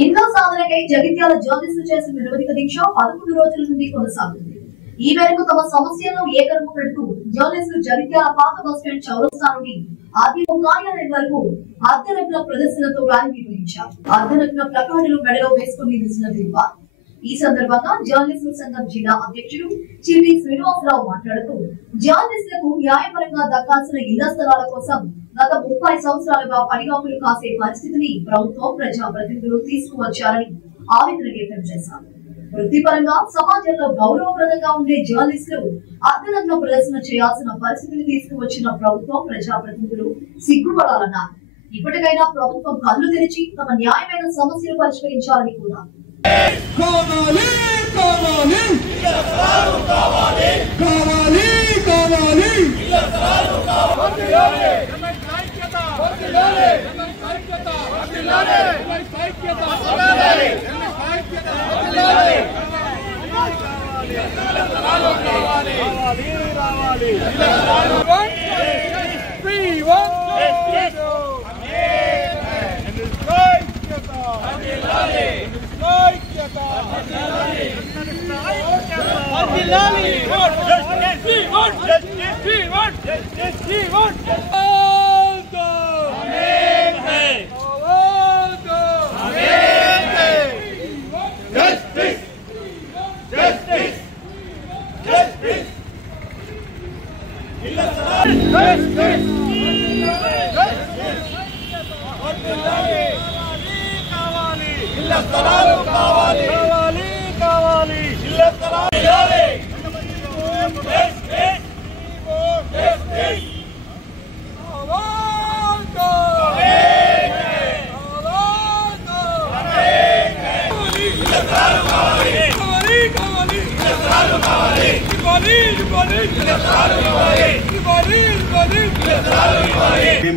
ఇంట్లో సాధనకై జగిత్యాల జర్నలిస్టులు చేసిన నిరవధిక దీక్ష 11 రోజుల నుండి కొనసాగుతుంది. ఈ మేరకు తమ సమస్యలను ఏకరువు పెడుతూ జర్నలిస్టులు జగిత్యాల పాత బస్టాండ్ చౌరస్తా నుండి ఆర్టీఓ కార్యాలయం వరకు అర్ధనగ్న ప్రదర్శనతో ర్యాలీ నిర్వహించారు. అర్ధనగ్న ప్లకార్డులు మెడలో వేసుకుని నిలిచిన ఈ సందర్భంగా జర్నలిస్టుల సంఘం జిల్లా అధ్యక్షుడు చిల్లి శ్రీనివాసరావు మాట్లాడుతూ జర్నలిస్టులకు న్యాయపరంగా దక్కాల్సిన ఇళ్ల స్థలాల కోసం గత 30 సంవత్సరాలుగా పడిగాపులు కాసే పరిస్థితిని ప్రభుత్వం ప్రజాప్రతినిధులు తీసుకువచ్చారని ఆవేదన వ్యక్తం చేశారు. వృత్తిపరంగా సమాజంలో గౌరవప్రదంగా ఉండే జర్నలిస్టులు అర్ధనగ్న ప్రదర్శన చేయాల్సిన పరిస్థితిని తీసుకువచ్చిన ప్రభుత్వం ప్రజాప్రతినిధులు సిగ్గుపడాలన్నారు. ఇప్పటికైనా ప్రభుత్వం కళ్ళు తెరిచి తమ న్యాయమైన సమస్యలు పరిష్కరించాలని కూడా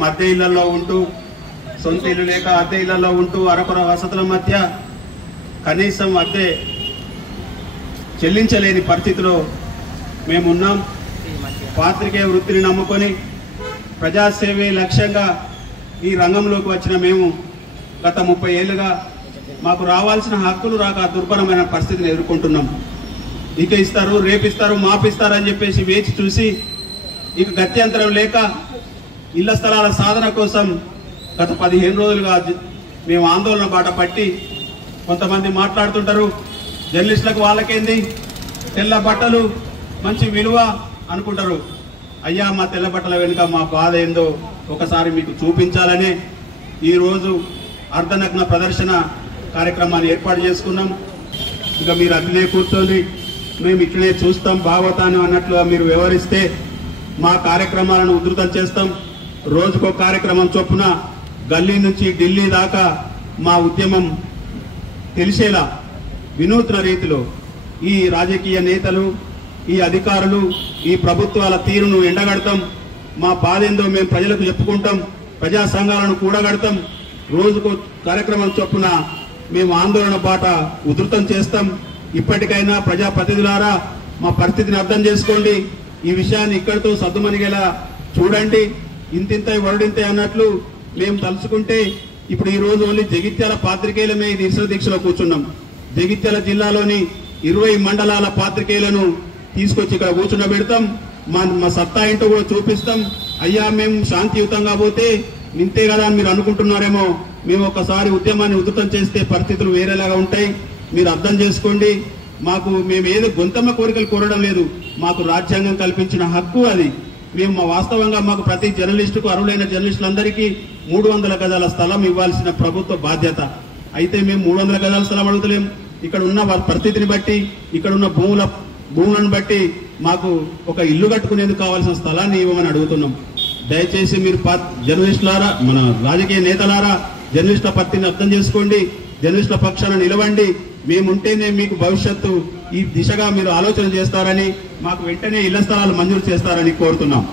అద్దె ఇళ్లలో ఉంటూ సొంత ఇల్లు లేక అద్దె ఇళ్లలో ఉంటూ అరకొర వసతుల మధ్య కనీసం అద్దె చెల్లించలేని పరిస్థితిలో మేమున్నాం. పాత్రికేయ వృత్తిని నమ్ముకొని ప్రజాసేవే లక్ష్యంగా ఈ రంగంలోకి వచ్చిన మేము గత 30 ఏళ్లుగా మాకు రావాల్సిన హక్కులు రాక దుర్భరమైన పరిస్థితిని ఎదుర్కొంటున్నాం. ఇక ఇస్తారు, రేపిస్తారు, మాపిస్తారని చెప్పేసి వేచి చూసి ఇక గత్యంతరం లేక ఇళ్ల స్థలాల సాధన కోసం గత 15 రోజులుగా మేము ఆందోళన బాట పట్టి కొంతమంది మాట్లాడుతుంటారు, జర్నలిస్టులకు వాళ్ళకేంది తెల్ల బట్టలు మంచి విలువ అనుకుంటారు. అయ్యా, మా తెల్ల బట్టల వెనుక మా బాధ ఏందో ఒకసారి మీకు చూపించాలనే ఈరోజు అర్ధనగ్న ప్రదర్శన కార్యక్రమాన్ని ఏర్పాటు చేసుకున్నాం. ఇక మీరు అట్లనే కూర్చొని మేము ఇట్లనే చూస్తాం భాగవతాన్ని అన్నట్లుగా మీరు వ్యవహరిస్తే మా కార్యక్రమాలను ఉధృతం చేస్తాం. రోజుకో కార్యక్రమం చొప్పున గల్లీ నుంచి ఢిల్లీ దాకా మా ఉద్యమం తెలిసేలా వినూత్న రీతిలో ఈ రాజకీయ నేతలు, ఈ అధికారులు, ఈ ప్రభుత్వాల తీరును ఎండగడతాం. మా బాధ ఏందో మేము ప్రజలకు చెప్పుకుంటాం, ప్రజా సంఘాలను కూడగడతాం. రోజుకో కార్యక్రమం చొప్పున మేము ఆందోళన బాట ఉధృతం చేస్తాం. ఇప్పటికైనా ప్రజాప్రతినిధులారా మా పరిస్థితిని అర్థం చేసుకోండి. ఈ విషయాన్ని ఇక్కడితో సద్దుమణిగేలా చూడండి. ఇంతింత వరుడింతే అన్నట్లు మేము తలుచుకుంటే ఇప్పుడు ఈ రోజు ఓన్లీ జగిత్యాల పాత్రికేయులమే ఈ నిరసన దీక్షలో కూర్చున్నాం. జగిత్యాల జిల్లాలోని 20 మండలాల పాత్రికేయులను తీసుకొచ్చి ఇక్కడ కూర్చుండబెడతాం. మా సత్తా ఏంటో కూడా చూపిస్తాం. అయ్యా, మేము శాంతియుతంగా పోతే ఇంతే కదా అని మీరు అనుకుంటున్నారేమో. మేము ఒకసారి ఉద్యమాన్ని ఉధృతం చేస్తే పరిస్థితులు వేరేలాగా ఉంటాయి. మీరు అర్థం చేసుకోండి. మేము ఏదో గొంతమ్మ కోరికలు కోరడం లేదు. మాకు రాజ్యాంగం కల్పించిన హక్కు అది. మేము వాస్తవంగా మాకు ప్రతి జర్నలిస్టుకు, అర్హులైన జర్నలిస్టులందరికీ 300 గజాల స్థలం ఇవ్వాల్సిన ప్రభుత్వ బాధ్యత. అయితే మేము 300 గజాల స్థలం అడుగుతలేం. ఇక్కడ ఉన్న పరిస్థితిని బట్టి, ఇక్కడ ఉన్న భూములను బట్టి మాకు ఒక ఇల్లు కట్టుకునేందుకు కావాల్సిన స్థలాన్ని ఇవ్వమని అడుగుతున్నాం. దయచేసి మీరు జర్నలిస్టులారా, మన రాజకీయ నేతలారా, జర్నలిస్టుల పరిస్థితిని అర్థం చేసుకోండి. జర్నలిస్టుల పక్షాన నిలవండి. మేముంటేనే మీకు భవిష్యత్తు ఈ దిశగా మీరు ఆలోచన చేస్తారని, మాకు వెంటనే ఇళ్ల స్థలాలు మంజూరు చేస్తారని కోరుతున్నాం.